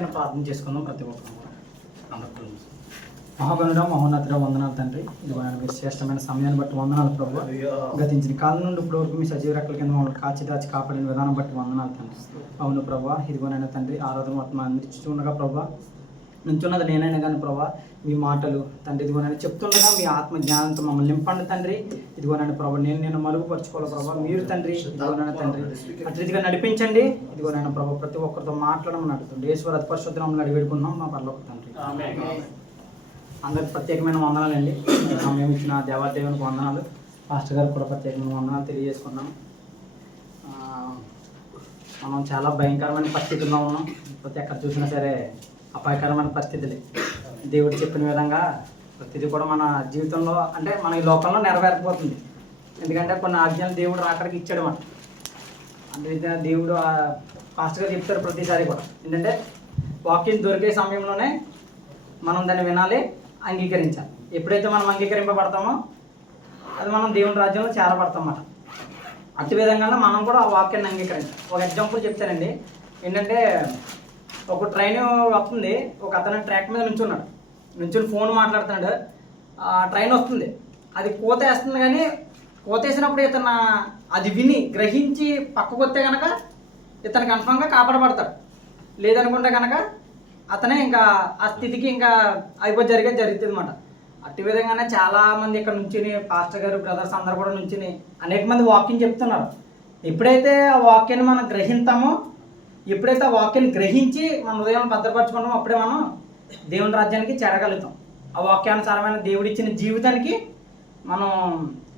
చిన్న ప్రార్థన చేసుకుందాం ప్రతి ఒక్కరు కూడా. అందరూ మహాగణుడ మహోన్నతుడ వందనాలు తండ్రి. ఇదిగో మీ శ్రేష్టమైన సమయాన్ని బట్టి వందనాలు ప్రభు. గతించిన కాలం నుండి ఇప్పుడు వరకు మీ సజీవ రెక్కల కింద మమ్మల్ని కాచి దాచి కాపాడిన విధానం బట్టి వందనాలు తండ్రి. అవును ప్రభా, ఇదిగోనైనా తండ్రి ఆరాధన మొత్తం అందించుండగా ప్రభా, నుంచున్నది నేనైనా కానీ ప్రభా, మీ మాటలు తండ్రి ఇదిగోనైనా చెప్తుండగా మీ ఆత్మ జ్ఞానంతో మమ్మల్ని నింపండి తండ్రి. ఇదిగోనైనా ప్రభా, నేను మరుగుపరచుకోవాలి ప్రభా, మీరు తండ్రి ఇదిగోనైనా తండ్రి అటు రీతిగా నడిపించండి. ఇదిగోనైనా ప్రభా, ప్రతి ఒక్కరితో మాట్లాడమని అడుగుతుంది. ఈశ్వర అతి పరిశుద్ధంలో అడిగేడుకున్నాం మా పరలోక తండ్రి. అందరికి ప్రత్యేకమైన వందనాలండి. సమయం ఇచ్చిన దేవాదేవునికి వందనాలు. పాస్టర్ గారికి కూడా ప్రత్యేకమైన వందనాలు తెలియజేసుకున్నాం. మనం చాలా భయంకరమైన పరిస్థితుల్లో ఉన్నాం. ప్రతి ఎక్కడ చూసినా సరే అపాయకరమైన పరిస్థితులే. దేవుడు చెప్పిన విధంగా ప్రతిదీ కూడా మన జీవితంలో అంటే మన ఈ లోకంలో నెరవేరకపోతుంది. ఎందుకంటే కొన్ని ఆజ్ఞలు దేవుడు రాకడికి ఇచ్చాడు మాట. అంటే దేవుడు ఫాస్ట్గా చెప్తారు ప్రతిసారి కూడా. ఏంటంటే వాక్యం దొరికే సమయంలోనే మనం దాన్ని వినాలి, అంగీకరించాలి. ఎప్పుడైతే మనం అంగీకరింపబడతామో అది మనం దేవుని రాజ్యంలో చేరబడతాం అన్నమాట. అట్టి విధంగానే మనం కూడా ఆ వాక్యాన్ని అంగీకరించాలి. ఒక ఎగ్జాంపుల్ చెప్తానండి. ఏంటంటే ఒక ట్రైన్ వస్తుంది, ఒక అతను ట్రాక్ మీద నుంచుని ఫోన్ మాట్లాడుతున్నాడు. ఆ ట్రైన్ వస్తుంది, అది కోతేస్తుంది. కానీ కోతేసినప్పుడు ఇతను అది విని గ్రహించి పక్కకు వస్తే కనుక ఇతను కన్ఫామ్గా కాపాడబడతాడు. లేదనుకుంటే కనుక అతనే ఇంకా ఆ స్థితికి ఇంకా జరుగుతుంది అన్నమాట. అట్టి విధంగానే చాలామంది ఇక్కడ నుంచుని పాస్టర్ గారు బ్రదర్స్ అందరు కూడా నుంచుని అనేక మంది వాక్యం చెప్తున్నారు. ఎప్పుడైతే ఆ వాక్యాన్ని మనం గ్రహిస్తామో, ఎప్పుడైతే ఆ వాక్యాన్ని గ్రహించి మన హృదయాన్ని భద్రపరచుకుంటామో అప్పుడే మనం దేవుని రాజ్యానికి చేరగలుగుతాం. ఆ వాక్యానుసారమైన దేవుడిచ్చిన జీవితానికి మనం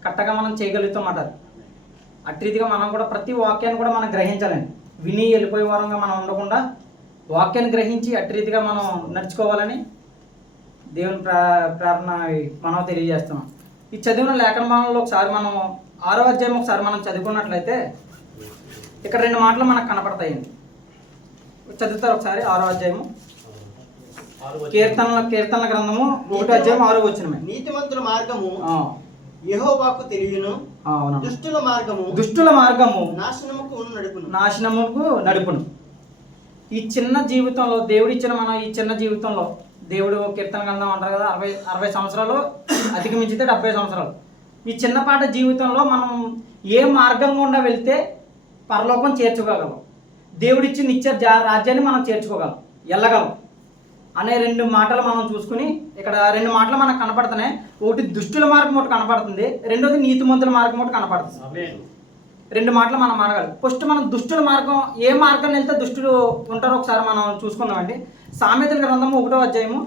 కరెక్ట్గా మనం చేయగలుగుతాం అన్నమాట. అట్టి రీతిగా మనం కూడా ప్రతి వాక్యాన్ని కూడా మనం గ్రహించాలండి. విని వెళ్ళిపోయే వారంగా మనం ఉండకుండా వాక్యాన్ని గ్రహించి అట్టి రీతిగా మనం నడుచుకోవాలని దేవుని ప్రేరణ మనం తెలియజేస్తున్నాం. ఈ చదివిన లేఖనంలో ఒకసారి మనం 6వ అధ్యాయం ఒకసారి మనం చదువుకున్నట్లయితే ఇక్కడ 2 మాటలు మనకు కనపడతాయండి. చదువుతారు ఒకసారి 6వ అధ్యాయము కీర్తనల గ్రంథము 1వ అధ్యాయం 6వ వచనమే. నీతిమంతుల మార్గము యెహోవాకు తెలియను, దుష్టుల మార్గము నాశనముకు నడుపును. ఈ చిన్న జీవితంలో దేవుడు ఇచ్చిన మనం ఈ చిన్న జీవితంలో దేవుడు కీర్తన గ్రంథం అంటారు కదా, 60 సంవత్సరాలు అధిగమించితే 70 సంవత్సరాలు. ఈ చిన్నపాటి జీవితంలో మనం ఏ మార్గం గుండా వెళ్తే పరలోకం చేర్చుకోగలం, దేవుడిచ్చిన నిత్య రాజ్యాన్ని మనం చేర్చుకోగలం, వెళ్ళగలం అనే 2 మాటలు మనం చూసుకుని ఇక్కడ 2 మాటలు మనకు కనపడుతున్నాయి. ఒకటి దుష్టుల మార్గం ఒకటి కనపడుతుంది, రెండోది నీతిమంతుల మార్గం ఒకటి కనపడుతుంది. 2 మాటలు మనం మాట్లాడాలి. ఫస్ట్ మనం దుష్టుల మార్గం, ఏ మార్గం వెళ్తే దుష్టులు ఉంటారో ఒకసారి మనం చూసుకుందామండి. సామెతల గ్రంథము 1వ అధ్యాయము,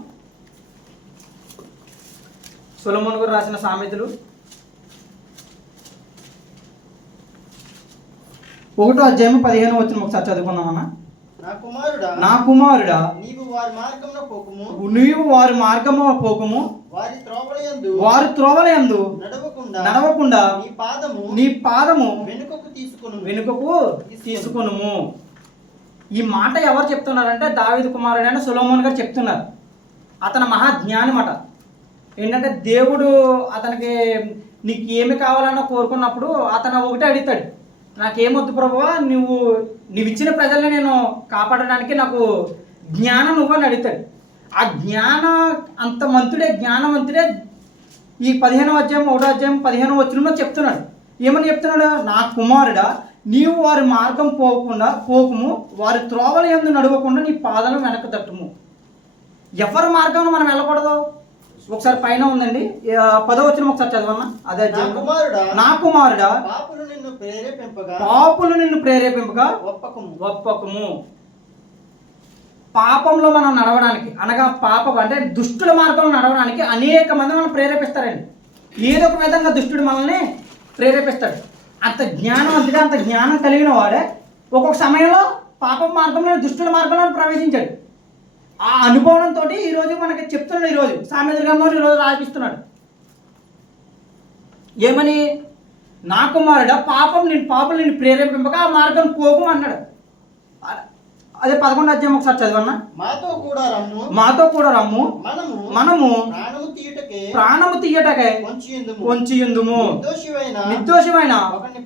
సొలొమోను గారు రాసిన సామెతలు 1వ అధ్యాయము 15వ వచనం ఒకసారి చదువుకుందామన్నా. నా కుమారుడా నీవు వారి మార్గము పోకుము, వారి త్రోవలయందు నడవకుండా నీ పాదము వెనుకకు తీసుకొనుము. ఈ మాట ఎవరు చెప్తున్నారంటే దావీదు కుమారుడైన సొలొమోను గారు చెప్తున్నారు. అతను మహాజ్ఞాని మాట. ఏంటంటే దేవుడు అతనికి నీకు ఏమి కావాలన్నా కోరుకున్నప్పుడు అతను ఒకటే అడుగుతాడు, నాకేమొద్దు ప్రభువా, నువ్వు ఇచ్చిన ప్రజల్ని నేను కాపాడడానికి నాకు జ్ఞానం నువ్వు అని అడుగుతాడు. ఆ జ్ఞానవంతుడే ఈ 15వ అధ్యాయం 1వ అధ్యాయం 15వ వచనంలో చెప్తున్నాడు. ఏమని చెప్తున్నాడు? నా కుమారుడా నీవు వారి మార్గం పోకుము, వారి త్రోవల యందు నడవకుండా నీ పాదాలను వెనక్కి తట్టుము. ఎవరి మార్గంలో మనం వెళ్ళకూడదు? ఒకసారి పైన ఉందండి 10వ వచనం ఒకసారి చదవన్నా. అదే నా కుమారుడా పాపులు నిన్ను ప్రేరేపింపగా ఒప్పకము. పాపంలో మనం నడవడానికి అనగా పాపం అంటే దుష్టుల మార్గంలో నడవడానికి అనేక మంది మనం ప్రేరేపిస్తారండి. ఏదో ఒక విధంగా దుష్టుడు మనల్ని ప్రేరేపిస్తాడు. అంత జ్ఞానవంతుడే, అంత జ్ఞానం కలిగిన వాడే ఒక్కొక్క సమయంలో పాప మార్గంలో దుష్టుల మార్గంలో ప్రవేశించాడు. ఆ అనుభవంతో ఈరోజు మనకి చెప్తున్నాడు. ఈరోజు సామెతల గ్రంథంలో ఈరోజు రాపిస్తున్నాడు. ఏమని? నా కుమారుడా పాపం నిన్ను ప్రేరేపింపక ఆ మార్గం పోకు అన్నాడు. అదే 11వ అధ్యాయం ఒకసారి చదవన్నా. మాతో కూడా రమ్ము, మనము ప్రాణము తీయటకే కొంచెందుము, నిర్దోషమైన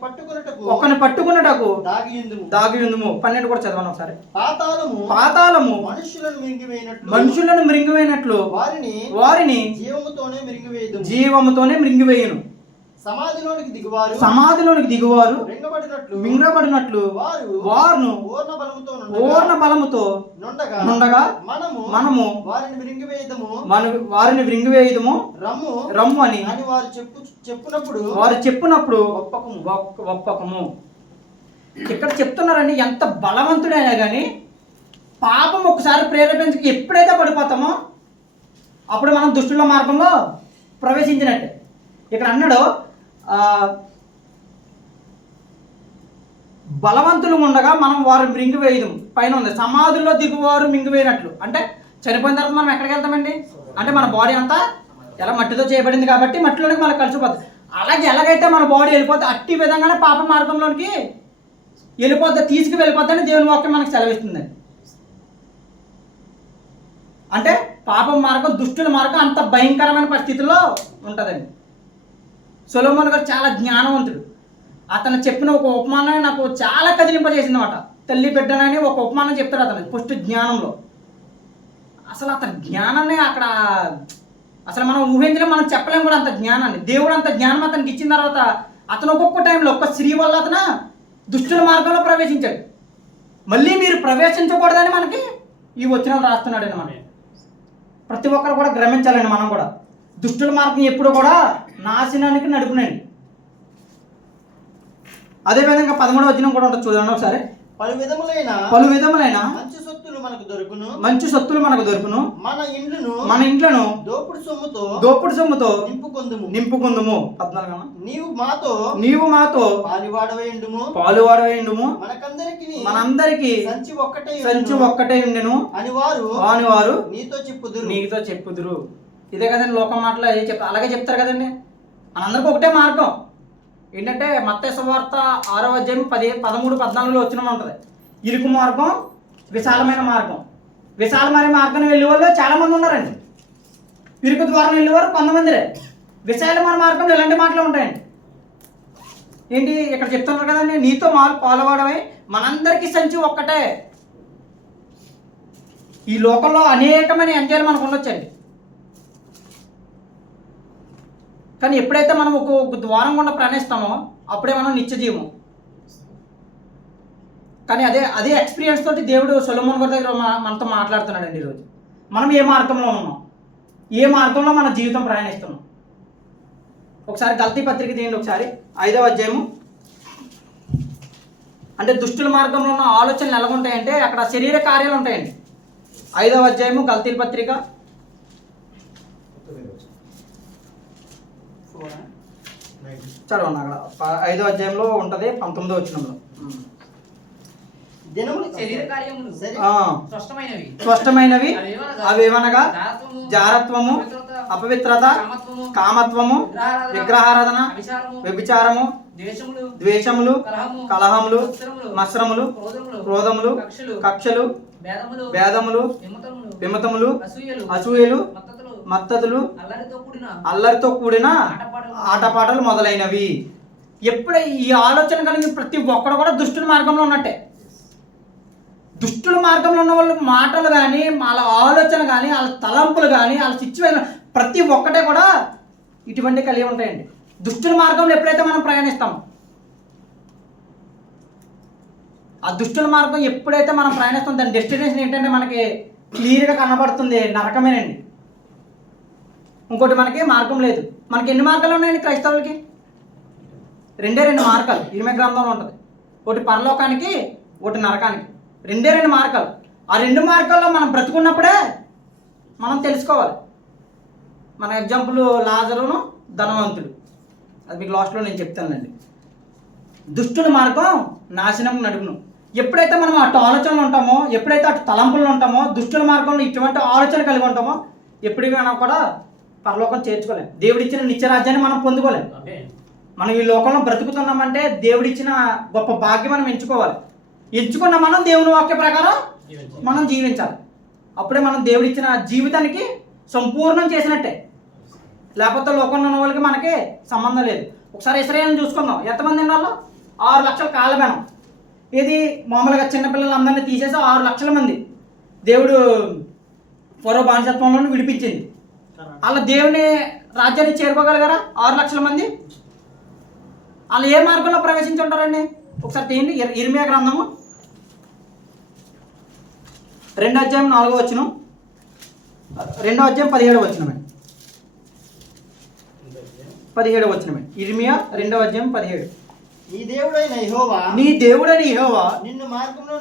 పట్టుకున్నటకు దాగి ఉందుము. 12 కూడా చదవను ఒకసారి. పాతాళము మనుషులను మృంగివేయనట్లు వారిని జీవముతోనే మృంగివేయును. సమాధిలోనికి దిగువారు మింగబడినట్లు వారును పూర్ణ బలముతో నుండగా మనము వారిని మృంగివేయుదుము రమ్ము అని వారు చెప్పినప్పుడు ఒప్పకము. ఇక్కడ చెప్తున్నారండి, ఎంత బలవంతుడైనా కానీ పాపం ఒకసారి ప్రేరేపించి ఎప్పుడైతే పడిపోతామో అప్పుడు మనం దుష్టుల మార్గంలో ప్రవేశించినట్టే. ఇక్కడ అన్నాడు, బలవంతులు ఉండగా మనం వారు మింగివేయదు. పైన ఉంది సమాధుల్లో దిగువారు మింగివేయనట్లు. అంటే చనిపోయిన తర్వాత మనం ఎక్కడికి వెళ్తామండి? అంటే మన బాడీ అంతా ఎలా మట్టితో చేయబడింది కాబట్టి మట్టిలోనికి మనకు కలిసిపోతుంది. అలాగే ఎలాగైతే మన బాడీ వెళ్ళిపోతే అట్టి విధంగానే పాప మార్గంలోనికి వెళ్ళిపోద్దని దేవుని వాక్యం మనకు సెలవిస్తుందండి. అంటే పాపం మార్గం, దుష్టుల మార్గం అంత భయంకరమైన పరిస్థితుల్లో ఉంటుందండి. సొలొమోను గారు చాలా జ్ఞానవంతుడు. అతను చెప్పిన ఒక ఉపమానం నాకు చాలా కదిలింపజేసింది అన్నమాట. తల్లి బిడ్డనని ఒక ఉపమానం చెప్తాడు అతను ఫస్ట్ జ్ఞానంలో. అసలు అతని జ్ఞానాన్ని అక్కడ అసలు మనం ఊహించలేం, మనం చెప్పలేం కూడా అంత జ్ఞానాన్ని. దేవుడు అంత జ్ఞానం అతనికి ఇచ్చిన తర్వాత అతను ఒక్కొక్క టైంలో ఒక్క స్త్రీ వల్ల అతను దుష్టుల మార్గంలో ప్రవేశించాడు. మళ్ళీ మీరు ప్రవేశించకూడదని మనకి ఈ వచనాలు రాస్తున్నాడు అండి. మనం ప్రతి ఒక్కరు కూడా గ్రహించాలండి. మనం కూడా దుష్టుల మార్గం ఎప్పుడు కూడా నాశనానికి నడుపునండి. అదేవిధంగా 13వ వచనం కూడా ఉంటుంది, చూడండి ఒకసారి. పలు విధములైన మంచి సొత్తులు మనకు దొరుకును. మన ఇండ్లను దోపుడు సొమ్ముతో నింపుకుందుము. 14. నీవు మాతో పాలువాడవేయుండుము. మనందరికి సంచి ఒక్కటే ఉండెను అని వారు నీతో చెప్పుదురు. ఇదే కదండి లోకం మాటలు అలాగే చెప్తారు కదండి. మనందరికి ఒకటే మార్గం ఏంటంటే మత్తయి సువార్త 6వ అధ్యాయం 13, 14లో వచ్చిన ఉంటుంది. ఇరుకు మార్గం, విశాలమైన మార్గం. విశాలమైన మార్గం వెళ్ళే వాళ్ళు చాలా మంది ఉన్నారండి. ఇరుకు ద్వారం వెళ్ళేవారు కొంతమందిరే. విశాలమైన మార్గంలో ఇలాంటి మాటలు ఉంటాయండి. ఏంటి ఇక్కడ చెప్తున్నారు కదండి, నీతో పాలువాడవై మనందరికీ సంచి ఒక్కటే. ఈ లోకంలో అనేకమైన ఎంజాయ్లు మనకు ఉండొచ్చండి. కానీ ఎప్పుడైతే మనం ఒక ద్వారం గుండా ప్రయాణిస్తామో అప్పుడే మనం నిత్య జీవం. కానీ అదే ఎక్స్పీరియన్స్ తోటి దేవుడు సొలొమోను గారి దగ్గర మనతో మాట్లాడుతున్నాడండి. ఈరోజు మనం ఏ మార్గంలో ఉన్నాం, ఏ మార్గంలో మన జీవితం ప్రయాణిస్తున్నాం. ఒకసారి గల్తీ పత్రిక తీయండి ఒకసారి, 5వ అధ్యాయము. అంటే దుష్టుల మార్గంలో ఉన్న ఆలోచనలు ఎలా ఉంటాయంటే అక్కడ శరీర కార్యాలు ఉంటాయండి. 5వ అధ్యాయము గల్తీ పత్రిక చదవండి. అక్కడ 5వ అధ్యాయంలో ఉంటుంది 19వ వచనంలో. స్పష్టమైనవి అవేవనగా జారత్వము, అపవిత్రత, కామత్వము, విగ్రహారాధన, వ్యభిచారము, ద్వేషములు, కలహములు, మత్సరములు, క్రోధములు, కక్షలు, భేదములు, విమతములు, అసూయలు, మత్తతులు, అల్లరితో కూడిన ఆటపాటలు మొదలైనవి. ఎప్పుడే ఈ ఆలోచన కలిగిన ప్రతి ఒక్కడు కూడా దుష్టుల మార్గంలో ఉన్నట్టే. దుష్టుల మార్గంలో ఉన్న వాళ్ళ మాటలు కానీ, వాళ్ళ ఆలోచన కానీ, వాళ్ళ తలంపులు కానీ, వాళ్ళ సిచ్యువేషన్ ప్రతి ఒక్కటే కూడా ఇటువంటి కలిగి ఉంటాయండి. దుష్టుల మార్గంలో ఎప్పుడైతే మనం ప్రయాణిస్తామో, ఆ దుష్టుల మార్గం ఎప్పుడైతే మనం ప్రయాణిస్తాం దాని డెస్టినేషన్ ఏంటంటే మనకి క్లియర్గా కనబడుతుంది, నరకమేనండి. ఇంకోటి మనకి మార్గం లేదు. మనకి ఎన్ని మార్గాలు ఉన్నాయండి క్రైస్తవులకి? 2 మార్గాలు ఇరిమియా గ్రంథంలో ఉంటుంది. ఒకటి పరలోకానికి, ఒకటి నరకానికి. 2 మార్గాలు. ఆ 2 మార్గాల్లో మనం బ్రతుకున్నప్పుడే మనం తెలుసుకోవాలి. మన ఎగ్జాంపుల్ లాజరును ధనవంతుడు, అది మీకు లాస్ట్లో నేను చెప్తానండి. దుష్టుల మార్గం నాశనం నడుపును. ఎప్పుడైతే మనం అటు ఆలోచనలు ఉంటామో, ఎప్పుడైతే అటు తలంపులు ఉంటామో, దుష్టుల మార్గంలో ఇటువంటి ఆలోచన కలిగి ఉంటామో ఎప్పటికైనా కూడా పరలోకం చేర్చుకోలేము. దేవుడిచ్చిన నిత్యరాజ్యాన్ని మనం పొందుకోలేము. మనం ఈ లోకంలో బ్రతుకుతున్నామంటే దేవుడిచ్చిన గొప్ప భాగ్యం మనం ఎంచుకున్న మనం దేవుని వాక్య ప్రకారం మనం జీవించాలి. అప్పుడే మనం దేవుడిచ్చిన జీవితానికి సంపూర్ణం చేసినట్టే. లేకపోతే లోకంలో ఉన్న వాళ్ళకి మనకి సంబంధం లేదు. ఒకసారి ఇశ్రాయేలుని చూసుకుందాం. ఎంతమంది వాళ్ళు? 6 లక్షల కాలబేనం. ఇది మామూలుగా చిన్నపిల్లలందరినీ తీసేసి 6 లక్షల మంది దేవుడు ఫరో బానిసత్వంలో విడిపించింది. అలా దేవుని రాజ్యాన్ని చేరుకోగలిగారా 6 లక్షల మంది? వాళ్ళు ఏ మార్గంలో ప్రవేశించి ఉంటారండి? ఒకసారి తీయండి. ఇర్మియా గ్రంథము 2వ అధ్యాయం 4వ వచనం, 2వ అధ్యాయం 17వ వచనం, 17వ వచనం. ఇర్మియా 2వ అధ్యాయం 17. నీ దేవుడైన యెహోవా నిన్ను మార్గంలో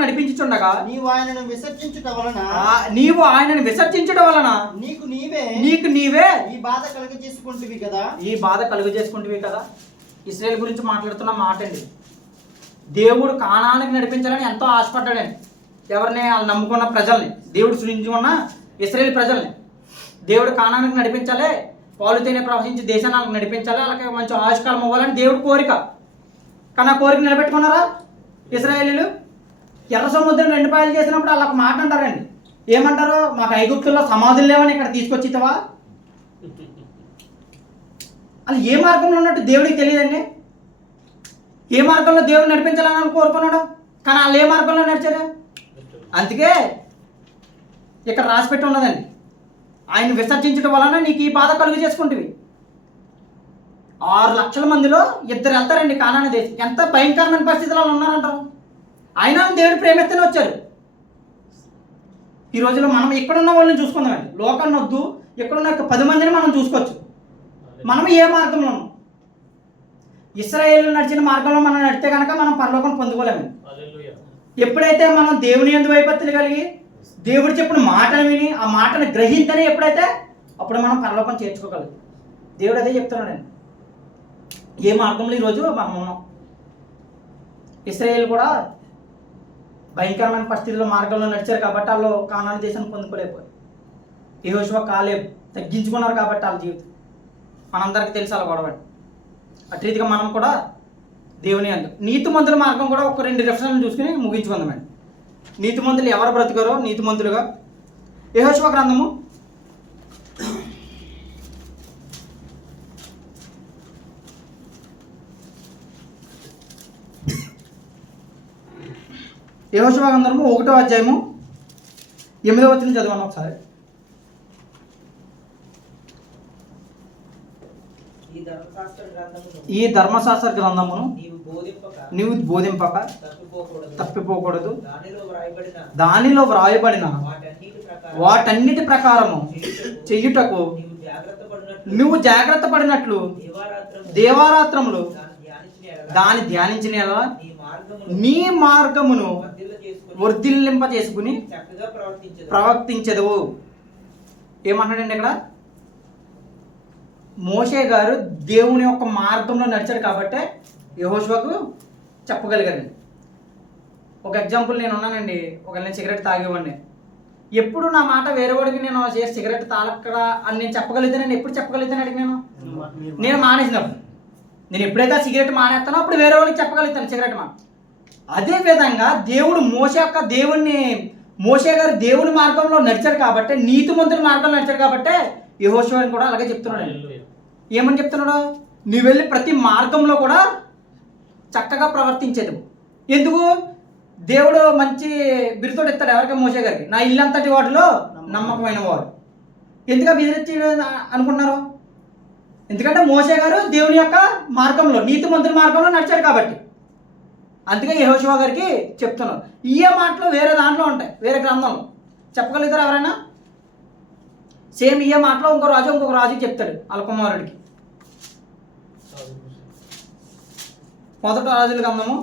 నడిపించుచుండగా నీవు ఆయనను విసర్జించుట వలన నీకు నీవే ఈ బాధ కలుగజేసుకుంటువి కదా. ఇశ్రాయేలు గురించి మాట్లాడుతున్న మాట అండి. దేవుడు కానానికి నడిపించాలని ఎంతో ఆశపడ్డాడండి. ఎవరిని? వాళ్ళు నమ్ముకున్న ప్రజల్ని, దేవుడు సృష్టించుకున్న ఇశ్రాయేలు ప్రజల్ని దేవుడు కానానికి నడిపించాలి, పాలు తేనె ప్రవహించి దేశాన్ని వాళ్ళకి నడిపించాలి, వాళ్ళకి మంచి ఆయుష్కాలం అవ్వాలని దేవుడి కోరిక. కానీ ఆ కోరిక నిలబెట్టుకున్నారా ఇశ్రాయేలీలు? ఎర్ర సముద్రం 2 పాయలు చేసినప్పుడు వాళ్ళకి మాట అంటారండి. ఏమంటారు? మాకు ఐగుప్తుల్లో సమాధులు లేవని ఇక్కడ తీసుకొచ్చితవా? అది ఏ మార్గంలో ఉన్నట్టు దేవుడికి తెలియదండి. ఏ మార్గంలో దేవుడు నడిపించాలని కోరుకున్నాడు, కానీ వాళ్ళు ఏ మార్గంలో నడిచారు? అందుకే ఇక్కడ రాసిపెట్టి ఉన్నదండి, ఆయన విసర్జించడం వలన నీకు ఈ బాధ కలుగు చేసుకుంటుంది. 6 లక్షల మందిలో 2 వెళ్తారండి కానాని దేశం. ఎంత భయంకరమైన పరిస్థితుల్లో ఉన్నారంటారు. అయినా దేవుడు ప్రేమిస్తూనే వచ్చారు. ఈ రోజులో మనం ఎక్కడున్న వాళ్ళని చూసుకుందామండి. లోకాన్ని వద్దు, ఎక్కడున్న 10 మందిని మనం చూసుకోవచ్చు. మనం ఏ మార్గంలో ఉన్నాం? ఇశ్రాయేలు నడిచిన మార్గంలో మనం నడితే కనుక మనం పరలోకం పొందుకోలేము. ఎప్పుడైతే మనం దేవుని యందు భయభక్తులు కలిగి దేవుడు చెప్పిన మాటను విని ఆ మాటను గ్రహించని ఎప్పుడైతే అప్పుడు మనం పరలోకం చేర్చుకోగలదు. దేవుడు అదే చెప్తున్నాడండి. ఏ మార్గంలో ఈరోజు మనం ఉన్నాం? ఇశ్రాయేలు కూడా భయంకరమైన పరిస్థితుల్లో మార్గంలో నడిచారు కాబట్టి వాళ్ళు కానాను దేశాన్ని పొందుకోలేకపోయారు. యెహోషువ కాలేబు తగ్గించుకున్నారు కాబట్టి వాళ్ళ జీవితం మనందరికీ తెలిసి అలా గొడవండి. అటు రీతిగా మనం కూడా దేవుని యందు నీతిమంతుల మార్గం కూడా ఒక 2 రిఫరెన్స్లు చూసుకుని ముగించుకుందామండి. నీతిమంతులు ఎవరు బ్రతికారో నీతిమంతులుగా యెహోషువ గ్రంథము 1వ అధ్యాయము 8వ వచనం చదవండి ఒకసారి. ఈ ధర్మశాస్త్ర గ్రంథమును నీవు బోధింపక తప్పిపోకూడదు. దానిలో వ్రాయబడిన వాటన్నిటి ప్రకారము చెయ్యుటకు నువ్వు జాగ్రత్త పడినట్లు దేవారాత్రములు దాన్ని ధ్యానించిన నీ మార్గమును వర్ధిల్లింప చేసుకుని ప్రవర్తించదు. ఏమన్నాడండి ఇక్కడ? మోషే గారు దేవుని యొక్క మార్గంలో నడిచాడు కాబట్టి యెహోషువకు చెప్పగలిగారండి. ఒక ఎగ్జాంపుల్ నేను ఉన్నానండి. నేను సిగరెట్ తాగేవాడిని. ఎప్పుడు నా మాట వేరే వాడికి నేను సిగరెట్ తాగక్కడా అని నేను చెప్పగలుగుతానండి. ఎప్పుడు చెప్పగలుగుతాను నేను మానేసినప్పుడు. నేను ఎప్పుడైతే సిగరెట్ మానేస్తానో అప్పుడు వేరే వాళ్ళకి చెప్పగలుగుతాను సిగరెట్ మా. అదే విధంగా దేవుడు మోషే గారు దేవుని మార్గంలో నడిచాడు కాబట్టి, నీతిమంతుల మార్గంలో నడిచాడు కాబట్టి యెహోషువని కూడా అలాగే చెప్తున్నాడు. ఏమని చెప్తున్నాడు? నువ్వు వెళ్ళి ప్రతి మార్గంలో కూడా చక్కగా ప్రవర్తించేది. ఎందుకు? దేవుడు మంచి బిరుతోడు ఇస్తాడు ఎవరికి? మోషే గారికి. నా ఇల్లంతటి వాటిలో నమ్మకమైన వాడు. ఎందుకు బిరుచి అనుకున్నారు? ఎందుకంటే మోషే గారు దేవుని యొక్క మార్గంలో నీతిమంతుల మార్గంలో నడిచారు కాబట్టి. అందుకే యెహోషువ గారికి చెప్తున్నారు. ఈ మాటలు వేరే దాంట్లో ఉంటాయి, వేరే గ్రంథంలో. చెప్పగలుగుతారు ఎవరైనా? సేమ్ ఈ మాటలో ఇంకొక రాజుకి చెప్తాడు వాళ్ళ కుమారుడికి. 1వ రాజుల గ్రంథము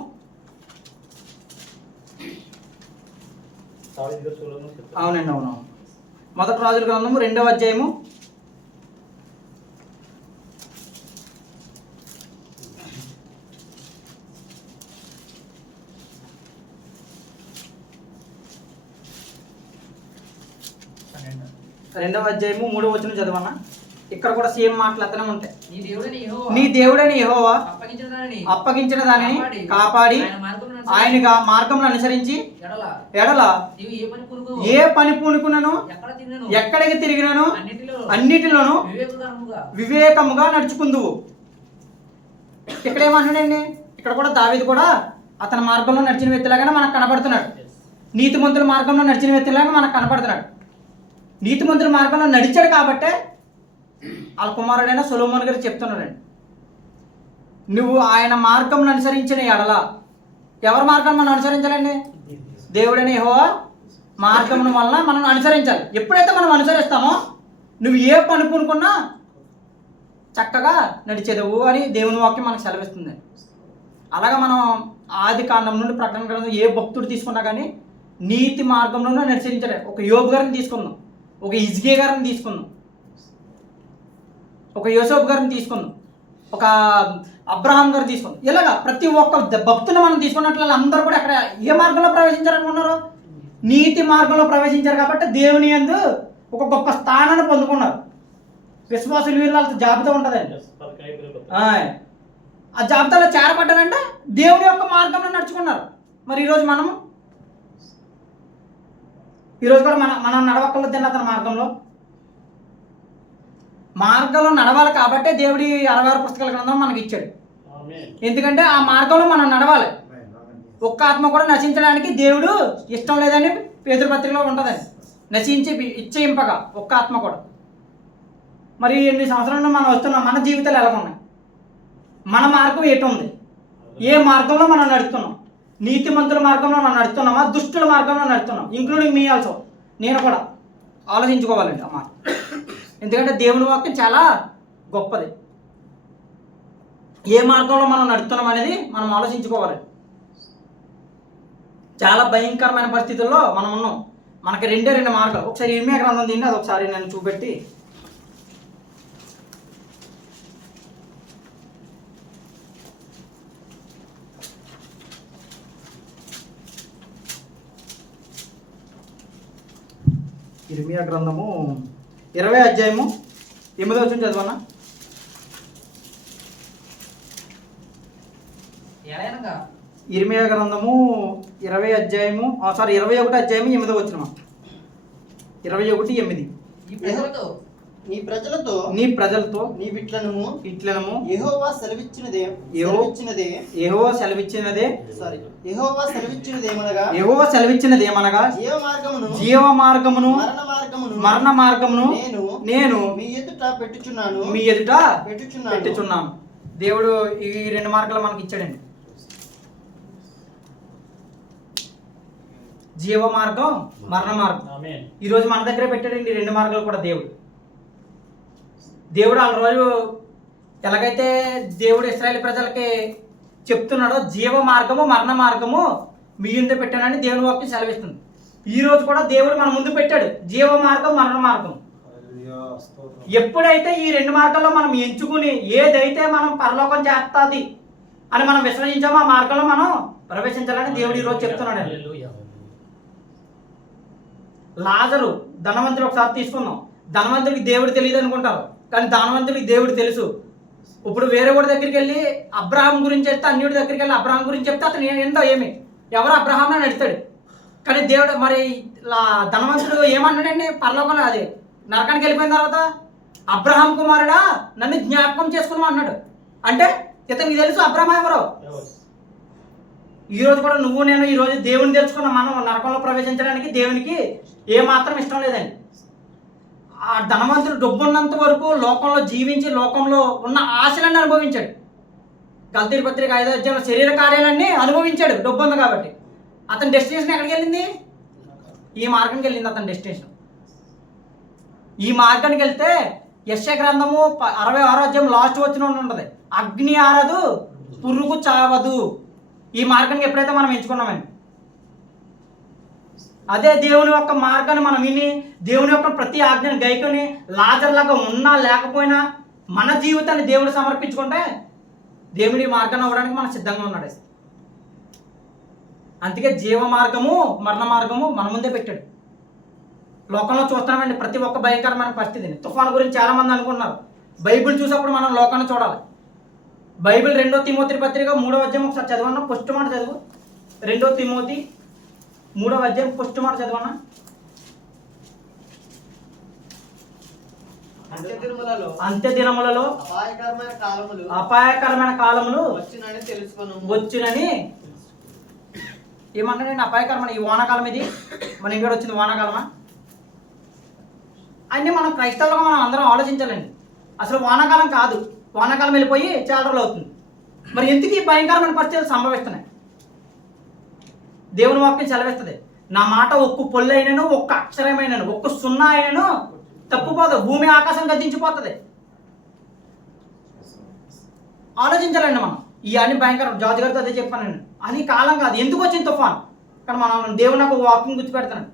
1వ రాజుల గ్రంథము 2వ అధ్యాయము 2వ అధ్యాయము 3వ వచనం చదవన్నా. ఇక్కడ కూడా సేమ్ మాటలు అతనే ఉంటాయి. నీ దేవుడైన యెహోవా అప్పగించిన దానిని కాపాడి ఆయన మార్గంలో అనుసరించి ఎడల ఏ పని పూనుకున్నాను, ఎక్కడికి తిరిగినాను అన్నిటిలోనూ వివేకముగా నడుచుకుందువు. ఇక్కడ ఏమంటున్నాడండి, ఇక్కడ కూడా దావీదు కూడా అతని మార్గంలో నడిచిన వ్యక్తిలాగానే మనకు కనపడుతున్నాడు. నీతిమంతుల మార్గంలో నడిచిన వ్యక్తిలాగా మనకు కనపడుతున్నాడు. నీతిమంతుల మార్గంలో నడిచాడు కాబట్టే వాళ్ళ కుమారుడైన సొలొమోను గారు చెప్తున్నాడండి, నువ్వు ఆయన మార్గంను అనుసరించిన ఎడల, ఎవరి మార్గం మనం అనుసరించాలండి? దేవుడైన యెహోవా మార్గమును వలన మనం అనుసరించాలి. ఎప్పుడైతే మనం అనుసరిస్తామో నువ్వు ఏ పని పూనుకున్నా చక్కగా నడిచేదవు అని దేవుని వాక్యం మనకు సెలవిస్తుంది. అలాగా మనం ఆది కాండం నుండి ప్రకటన గ్రంథం ఏ భక్తుడు తీసుకున్నా కానీ నీతి మార్గంలోనే అనుసరించాడు. ఒక యోబు గారిని తీసుకుందాం, ఒక హిజ్కియా గారిని తీసుకుందాం, ఒక యోసేపు గారిని తీసుకుందాం, ఒక అబ్రహాం గారు తీసుకుందాం. ఇలాగా ప్రతి ఒక్క భక్తుని మనం తీసుకున్నట్లు అందరూ కూడా అక్కడ ఏ మార్గంలో ప్రవేశించారనుకున్నారు? నీతి మార్గంలో ప్రవేశించారు కాబట్టి దేవుని యందు ఒక గొప్ప స్థానాన్ని పొందుకున్నారు. విశ్వాసులు వీళ్ళ జాబితా ఉంటుందండి. ఆ జాబితాలో చేరబడ్డారంటే దేవుని యొక్క మార్గంలో నడుచుకున్నారు. మరి ఈరోజు కూడా మనం నడవక్కర్లేదు తిన్న అతని మార్గంలో నడవాలి కాబట్టి దేవుడి 66 పుస్తకాల గ్రంథం మనకి ఇచ్చాడు. ఎందుకంటే ఆ మార్గంలో మనం నడవాలి. ఒక్క ఆత్మ కూడా నశించడానికి దేవుడు ఇష్టం లేదని పేతురు పత్రికలో ఉంటుందండి. నశించి ఇచ్చేయింపగా ఒక్క ఆత్మ కూడా. మరి ఎన్ని సంవత్సరాలు మనం వస్తున్నాం, మన జీవితాలు ఎలా ఉన్నాయి, మన మార్గం ఎటు ఉంది, ఏ మార్గంలో మనం నడుస్తున్నాం? నీతిమంతుల మార్గంలో మనం నడుస్తున్నామా, దుష్టుల మార్గంలో నడుస్తున్నాం? ఇంక్లూడింగ్ మీ ఆల్సో, నేను కూడా ఆలోచించుకోవాలండి అమ్మా. ఎందుకంటే దేవుని వాక్యం చాలా గొప్పది. ఏ మార్గంలో మనం నడుస్తున్నాం అనేది మనం ఆలోచించుకోవాలి. చాలా భయంకరమైన పరిస్థితుల్లో మనం ఉన్నాం. మనకి రెండు మార్గాలు. ఒకసారి ఇర్మియా గ్రంథం తిండి, అది ఒకసారి నేను చూపెట్టి. ఇర్మియా గ్రంథము 20వ అధ్యాయము 8వ వచనం చదవన్నా. ఇర్మియా గ్రంథము 21వ అధ్యాయము 8వ వచనం. 21:8. నీ ప్రజలతో నీ విట్లనము యెహోవా సెలవిచ్చినదేమనగా జీవ మార్గమును మరణ మార్గమును నేను మీ ఎదుట పెట్టుచున్నాను. దేవుడు ఈ 2 మార్గాలు మనకి ఇచ్చాడండి. జీవ మార్గం, మరణ మార్గం. ఈరోజు మన దగ్గర పెట్టాడండి 2 మార్గాలు కూడా. దేవుడు ఆ రోజు ఎలాగైతే దేవుడు ఇశ్రాయేలు ప్రజలకి చెప్తున్నాడో జీవ మార్గము మరణ మార్గము మీ ముందు పెట్టానని దేవుని వాక్యం సెలవిస్తుంది. ఈ రోజు కూడా దేవుడు మన ముందు పెట్టాడు జీవ మార్గం, మరణ మార్గం. ఎప్పుడైతే ఈ 2 మార్గాల్లో మనం ఎంచుకుని ఏదైతే మనం పరలోకం చేస్తుంది అని మనం విశ్వసించామో ఆ మార్గంలో మనం ప్రవేశించాలని దేవుడు ఈరోజు చెప్తున్నాడు. లాజరు ధనవంతుడు ఒకసారి తీసుకుందాం. ధనవంతుడికి దేవుడు తెలియదు అనుకుంటారు, కానీ ధనవంతుడికి దేవుడు తెలుసు. ఇప్పుడు వేరే వాడి దగ్గరికి వెళ్ళి అబ్రహాం గురించి చెప్తే, అన్యుడి దగ్గరికి వెళ్ళి అబ్రహాం గురించి చెప్తే అతను ఏందో ఎవరు అబ్రహాం అని అడుగుతాడు. కానీ దేవుడు మరి ధనవంతుడు ఏమన్నాడండి పరలోకంలో, అది నరకానికి వెళ్ళిపోయిన తర్వాత, అబ్రహాం కుమారుడా నన్ను జ్ఞాపకం చేసుకున్నాం అన్నాడు. అంటే ఇతనికి తెలుసు అబ్రహాం ఎవరో. ఈరోజు కూడా నువ్వు నేను ఈరోజు దేవుని తెలుసుకున్న మనం నరకంలో ప్రవేశించడానికి దేవునికి ఏమాత్రం ఇష్టం లేదండి. ఆ ధనవంతుడు డబ్బున్నంత వరకు లోకంలో జీవించి లోకంలో ఉన్న ఆశలన్నీ అనుభవించాడు. గల్తీ పత్రిక 5వ అధ్యాయంలో శరీర కార్యాలన్నీ అనుభవించాడు డబ్బు ఉంది కాబట్టి. అతని డెస్టినేషన్ ఎక్కడికి వెళ్ళింది? ఈ మార్గంకి వెళ్ళింది అతని డెస్టినేషన్. ఈ మార్గానికి వెళ్తే యెషయా గ్రంథము 66వ అధ్యాయం లాస్ట్ వచ్చిన ఉంటుంది, అగ్ని ఆరదు పురుగు చావదు. ఈ మార్గానికి ఎప్పుడైతే మనం ఎంచుకున్నామండి, అదే దేవుని యొక్క మార్గాన్ని మనం విని దేవుని యొక్క ప్రతి ఆజ్ఞను గైకొని లాజర్లాగా ఉన్నా లేకపోయినా మన జీవితాన్ని దేవుడు సమర్పించుకుంటే దేవుడి మార్గాన్ని అవ్వడానికి మనం సిద్ధంగా ఉన్నాడు. అందుకే జీవ మార్గము మరణ మార్గము మన ముందే పెట్టాడు. లోకంలో చూస్తున్నామండి ప్రతి ఒక్క భయంకరమైన పరిస్థితిని. తుఫాను గురించి చాలామంది అనుకుంటున్నారు. బైబిల్ చూసినప్పుడు మనం లోకాన్ని చూడాలి. బైబిల్ 2వ తిమోతి పత్రిక 3వ అధ్యాయం ఒకసారి చదవన్నా, ఫస్ట్ మాట చదువు. 2వ తిమోతి 3వ అధ్యాయం ఫస్ట్ మాట చదవన్నా. అంత్య దినములలో అపాయకరమైన కాలములు వచ్చునని ఏమంటాడండి? అపాయకరమైన ఈ వానాకాలం, ఇది మన ఇంటికి వచ్చింది వానాకాలమా? అన్నీ మనం క్రైస్తవులుగా మనం అందరం ఆలోచించాలండి. అసలు వానాకాలం కాదు, వానాకాలం వెళ్ళిపోయి చాలా రోజులు అవుతుంది. మరి ఎందుకు ఈ భయంకరమైన పరిస్థితులు సంభవిస్తున్నాయి? దేవుని వాక్యం సెలవిస్తుంది, నా మాట ఒక్క పొల్లు అయినను, ఒక్క అక్షరమైనను, ఒక్క సున్నా అయినను తప్పుపోదు, భూమి ఆకాశం గతించిపోతుంది. ఆలోచించాలండి మనం. ఇవన్నీ భయంకరం. జార్జ్ గారితో అదే చెప్పాను నేను. అది కాలం కాదు, ఎందుకు వచ్చింది తుఫాన్? కానీ మనం దేవుడు నాకు వాక్యం గుర్తుపెడతాను.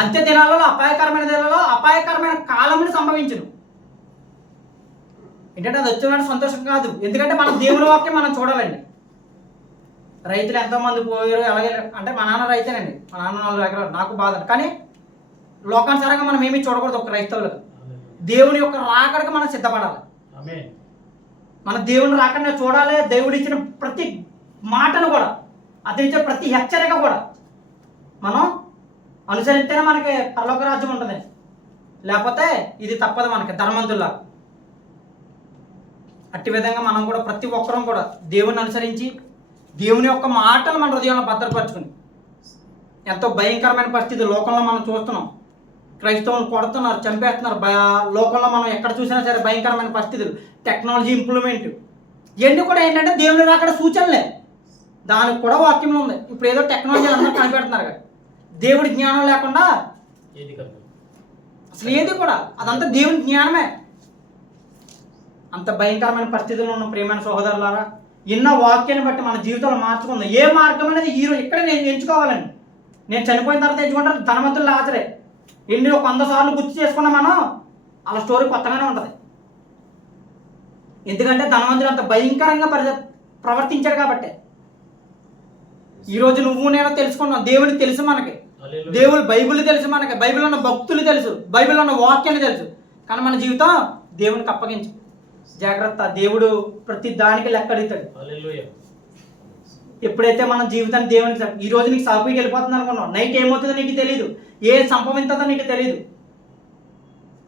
అంత్య దినాలలో, అపాయకరమైన దినాలలో అపాయకరమైన కాలములు సంభవించును. ఏంటంటే అది వచ్చేవాడు సంతోషం కాదు, ఎందుకంటే మనం దేవుని వాక్యం మనం చూడాలండి. రైతులు ఎంతోమంది పోయారు, అలాగే అంటే మా నాన్న రైతేనండి, మా నాన్న 4 ఎకరాలు, నాకు బాధ. కానీ లోకానుసారంగా మనం ఏమీ చూడకూడదు. ఒక క్రైస్తవులకు దేవుని యొక్క రాకడకు మనం సిద్ధపడాలి. మన దేవుని రాకడనే చూడాలి. దేవుడు ఇచ్చిన ప్రతి మాటను కూడా, అతను ఇచ్చే ప్రతి హెచ్చరిక కూడా మనం అనుసరిస్తేనే మనకి పరలోక రాజ్యం ఉంటుంది. లేకపోతే ఇది తప్పదు మనకి ధర్మంతుల్లా. అట్టి విధంగా మనం కూడా ప్రతి ఒక్కరం కూడా దేవుని అనుసరించి దేవుని యొక్క మాటలు మన హృదయంలో భద్రపరచుకుని, ఎంతో భయంకరమైన పరిస్థితి లోకంలో మనం చూస్తున్నాం. క్రైస్తవులు కొడుతున్నారు, చంపేస్తున్నారు. లోకంలో మనం ఎక్కడ చూసినా సరే భయంకరమైన పరిస్థితులు, టెక్నాలజీ ఇంప్రూవ్మెంట్, ఇవన్నీ కూడా ఏంటంటే దేవుని రాకడ సూచనలే. దానికి కూడా వాక్యంలో ఉంది. ఇప్పుడు ఏదో టెక్నాలజీ అందరూ కనిపెడుతున్నారు కదా, దేవుడి జ్ఞానం లేకుండా అసలు ఏది కూడా, అదంతా దేవుని జ్ఞానమే. అంత భయంకరమైన పరిస్థితుల్లో ఉన్న ప్రియమైన సహోదరులారా, ఎన్నో వాక్యాన్ని బట్టి మన జీవితాలు మార్చుకుందాం. ఏ మార్గం అనేది ఈరోజు ఇక్కడ నేను ఎంచుకోవాలండి. నేను చనిపోయిన తర్వాత ఎంచుకుంటాను. ధనవంతులు లాజరే ఎన్ని 100 సార్లు గుర్తు చేసుకున్నా మనం, అలా స్టోరీ కొత్తగానే ఉంటుంది. ఎందుకంటే ధనవంతుడు అంత భయంకరంగా ప్రవర్తించాడు కాబట్టి. ఈరోజు నువ్వు నేను తెలుసుకున్నావు, దేవునికి తెలుసు మనకి, దేవుడు బైబిల్ తెలుసు మనకి, బైబిల్ ఉన్న భక్తులు తెలుసు, బైబిల్ ఉన్న వాక్యాన్ని తెలుసు. కానీ మన జీవితం దేవునికి అప్పగించు. జాగ్రత్త, దేవుడు ప్రతి దానికి లెక్క అడుగుతాడు. ఎప్పుడైతే మన జీవితాన్ని దేవునికి, ఈ రోజు నీకు సాఫీకి వెళ్ళిపోతుంది అనుకున్నావు, నైట్ ఏమవుతుందో నీకు తెలియదు, ఏ సంభవింతుందో నీకు తెలియదు.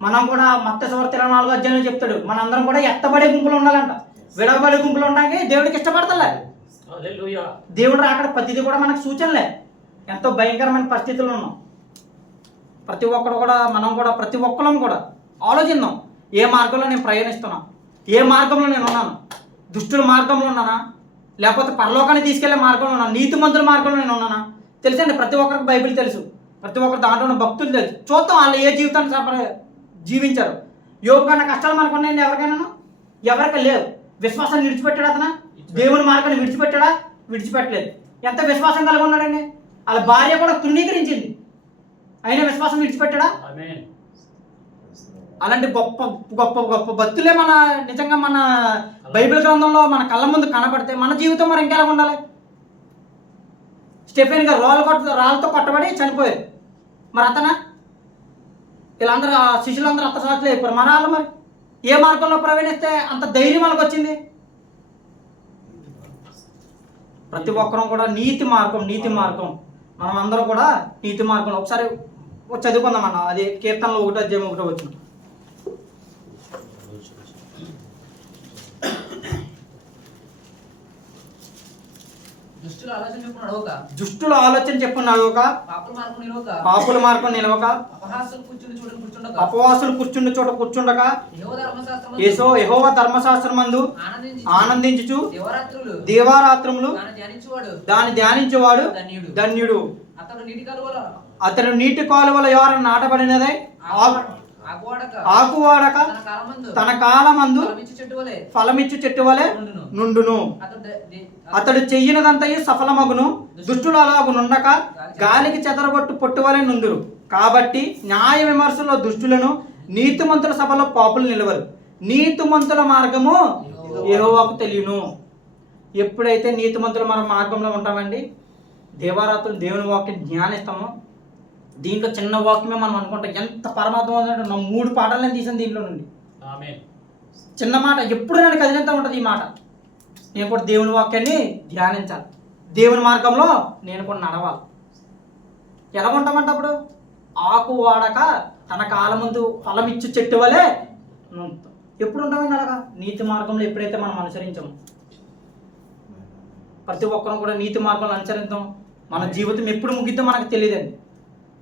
మనం కూడా మత్తయి సువార్త 24వ అధ్యాయంలో చెప్తాడు, మనందరం కూడా ఎత్తబడే గుంపులు ఉండాలంట. విడవబడే గుంపులు ఉండడానికి దేవుడికి ఇష్టపడతలే. దేవుడు అక్కడ ప్రతిదీ కూడా మనకు సూచనలే. ఎంతో భయంకరమైన పరిస్థితుల్లో ఉన్నాం. ప్రతి ఒక్కరు కూడా, మనం కూడా, ప్రతి ఒక్కరం కూడా ఆలోచిద్దాం. ఏ మార్గంలో నేను ప్రయాణిస్తున్నాను, ఏ మార్గంలో నేను ఉన్నాను? దుష్టుల మార్గంలో ఉన్నానా, లేకపోతే పరలోకాన్ని తీసుకెళ్లే మార్గంలో ఉన్నాను, నీతిమంతుల మార్గంలో నేను ఉన్నానా? తెలుసండి, ప్రతి ఒక్కరికి బైబిల్ తెలుసు, ప్రతి ఒక్కరు దాంట్లో ఉన్న భక్తులు తెలుసు. చూద్దాం వాళ్ళు ఏ జీవితాన్ని జీవించారు. యోబు కన్నా కష్టాలు మనకు ఉన్నాయండి ఎవరికైనా? ఎవరికి లేవు. విశ్వాసాన్ని విడిచిపెట్టాడు అతను, దేవుని మార్గాన్ని విడిచిపెట్టాడా? విడిచిపెట్టలేదు. ఎంత విశ్వాసం కలిగి ఉన్నాడండి. వాళ్ళ భార్య కూడా తృణీకరించింది, అయినా విశ్వాసం విడిచిపెట్టాడా? అలాంటి గొప్ప గొప్ప గొప్ప భక్తులే మన నిజంగా మన బైబిల్ గ్రంథంలో మన కళ్ళ ముందు కనబడితే మన జీవితం మరి ఇంకెలా ఉండాలి? స్టెఫెన్ గారు రాళ్ళతో కొట్టబడి చనిపోయారు. మరి అతనా? వీళ్ళందరూ శిష్యులందరూ అత్తసాట్లు అయిపోయారు. మన వాళ్ళు మరి ఏ మార్గంలో ప్రవేశిస్తే అంత ధైర్యం మనకు వచ్చింది? ప్రతి ఒక్కరం కూడా నీతి మార్గం, నీతి మార్గం, మనం అందరం కూడా నీతి మార్గం. ఒకసారి చదువుకుందాం అన్న, అది కీర్తనలో 1వ అధ్యాయం 1వ వచనం. దుష్టుల ఆలోచన చెప్పున్నాడు ఒక, పాపుల మార్గం నిలవక, అపవాసులు కూర్చుండి చోట కూర్చుండక, యెహోవా ధర్మశాస్త్రమందు ఆనందించుచు దీవారాత్రములు దాన్ని ధ్యానించేవాడు ధన్యుడు. అతడు నీటి కాలువల ఎవరన్నా నాటబడినదే, ఆకువాడక తన కాలమందు ఫలమిచ్చు చెట్టు వలె నుండును. అతడు చెయ్యినదంతయు సఫలమగును. దుష్టుడు అలాగు నుండక గాలికి చెదరగొట్టు పొట్టు వలె నుందురు. కాబట్టి న్యాయ విమర్శలో దుష్టులను, నీతిమంతుల సభలో పాపులు నిలవరు. నీతిమంతుల మార్గము యెహోవాకు తెలియను. ఎప్పుడైతే నీతిమంతుల మన మార్గంలో ఉంటామండి, దేవారాత్రులు దేవుని వాక్యం జ్ఞానిస్తామో, దీంట్లో చిన్న వాక్యమే మనం అనుకుంటాం ఎంత పరమాత్మ ఉందంటే, నా 3 పాటలు నేను తీసాను దీంట్లో నుండి. చిన్న మాట ఎప్పుడు నన్ను కదిలింత ఉంటుంది ఈ మాట. నేను కూడా దేవుని వాక్యాన్ని ధ్యానించాలి, దేవుని మార్గంలో నేను కూడా నడవాలి. ఎలా ఉంటామంటే అప్పుడు ఆకు వాడక తన కాలం ముందు ఫలం ఇచ్చు చెట్టు వలె ఉంటాం. ఎప్పుడు ఉంటామండి అలాగా? నీతి మార్గంలో ఎప్పుడైతే మనం అనుసరించామో, ప్రతి ఒక్కరం కూడా నీతి మార్గంలో అనుసరిద్దాం. మన జీవితం ఎప్పుడు ముగిద్దో మనకు తెలియదండి,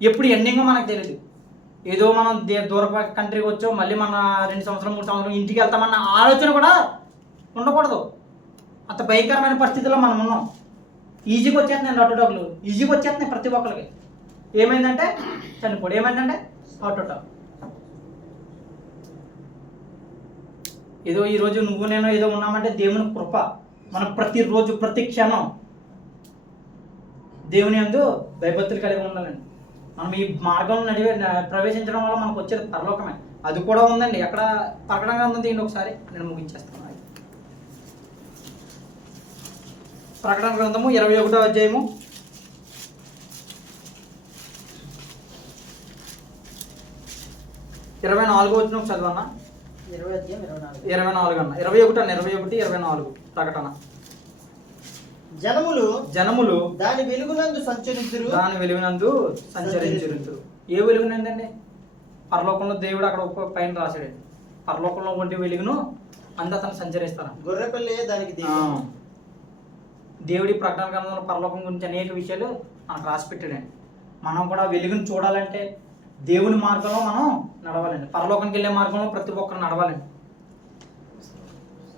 ఎప్పుడు ఎండింగో మనకు తెలియదు. ఏదో మనం దూర కంట్రీకి వచ్చో మళ్ళీ మన 2 సంవత్సరాలు 3 సంవత్సరాలు ఇంటికి వెళ్తామన్న ఆలోచన కూడా ఉండకూడదు. అంత భయంకరమైన పరిస్థితుల్లో మనం ఉన్నాం. ఈజీగా వచ్చేస్తున్నాయి హార్ట్ అటాక్లు, ఈజీగా వచ్చేస్తున్నాయి ప్రతి ఒక్కరికి. ఏమైందంటే చనిపోడు, ఏమైందంటే హార్ట్ అటాక్. ఏదో ఈరోజు నువ్వు నేను ఏదో ఉన్నామంటే దేవుని కృప. మనం ప్రతిరోజు ప్రతి క్షణం దేవుని యందు భయభక్తులు కలిగి ఉండాలండి. మనం ఈ మార్గంలో ప్రవేశించడం వల్ల మనకు వచ్చేది పరలోకమే. అది కూడా ఉందండి. ఎక్కడ ప్రకటన గ్రంథం తీయండి ఒకసారి, నేను ముగించేస్తాను. ప్రకటన గ్రంథము 21వ అధ్యాయము 24వ వచనం చదవన్నా. 24 అన్న 21 24 ప్రకటన. జనములు దాని వెలుగునందు సంచరించురు. ఏ వెలుగునందండి? పరలోకంలో దేవుడు అక్కడ ఒక పైన రాశాడు, పరలోకంలో వంటి వెలుగును అంతా అతను సంచరిస్తాను. గొర్రెపిల్లే దానికి దీపం. దేవుడి ప్రకటన గ్రంథంలో పరలోకం గురించి అనేక విషయాలు మనకు రాసి పెట్టాడండి. మనం కూడా వెలుగును చూడాలంటే దేవుని మార్గంలో మనం నడవాలండి. పరలోకానికి వెళ్ళే మార్గంలో ప్రతి ఒక్కరు నడవాలండి.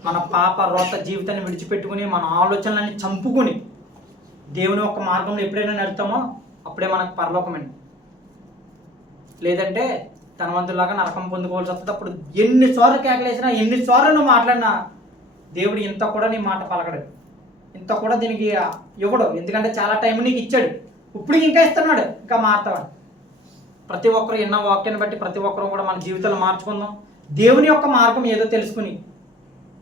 మన పాప రోత జీవితాన్ని విడిచిపెట్టుకుని మన ఆలోచనలన్నీ చంపుకుని దేవుని యొక్క మార్గంలో ఎప్పుడైనా నడుస్తామో అప్పుడే మనకు పరలోకమండి. లేదంటే ధనవంతులాగా నరకం పొందుకోవాల్సి వస్తుంది. అప్పుడు ఎన్నిసార్లు కేకలేసినా, ఎన్నిసార్లు నువ్వు మాట్లాడినా దేవుడు ఇంత కూడా నీ మాట పలకడు, ఇంత కూడా దీనికి ఇవ్వడు. ఎందుకంటే చాలా టైం నీకు ఇచ్చాడు, ఇప్పుడు ఇంకా ఇస్తున్నాడు, ఇంకా మారుతాడు. ప్రతి ఒక్కరు ఎన్నో వాక్యాన్ని బట్టి ప్రతి ఒక్కరు కూడా మన జీవితాలు మార్చుకుందాం. దేవుని యొక్క మార్గం ఏదో తెలుసుకుని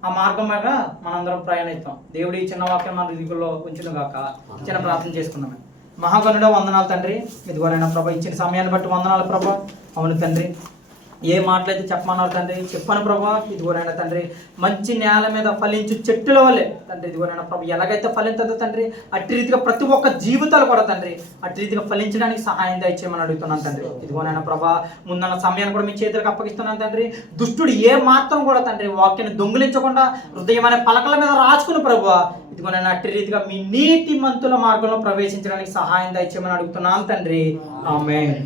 ఆ మార్గం మీద మనందరం ప్రయాణిస్తాం. దేవుడి చిన్న వాక్యం మన దిగుల్లో ఉంచును గాక. చిన్న ప్రార్థన చేసుకుందాం. మహాగణుడ వందనాలు తండ్రి, ఇదిగోనైనా ప్రభా ఇచ్చిన సమయాన్ని బట్టి వందనాలు ప్రభా. అవును తండ్రి, ఏ మాటలైతే చెప్పమన్నారు తండ్రి చెప్పాను ప్రభా. ఇదిగోనైనా తండ్రి మంచి నేల మీద ఫలించు చెట్టుల వల్లే తండ్రి ఇదిగోనైనా ప్రభా ఎలాగైతే ఫలించదో తండ్రి అట్టి రీతిగా ప్రతి ఒక్క జీవితాలు కూడా తండ్రి అట్టి రీతిగా ఫలించడానికి సహాయం దయచేయమని అడుగుతున్నాను తండ్రి. ఇదిగోనైనా ప్రభా ముందున్న సమయాన్ని కూడా మీ చేతులకు అప్పగిస్తున్నాను తండ్రి. దుష్టుడు ఏ మాత్రం కూడా తండ్రి వాక్యాన్ని దొంగిలించకుండా హృదయం అనే పలకల మీద రాసుకుని ప్రభా ఇదిగోనైనా అట్టి రీతిగా మీ నీతి మంతుల మార్గంలో ప్రవేశించడానికి సహాయం దయచేయమని అడుగుతున్నాను తండ్రి. ఆమేన్.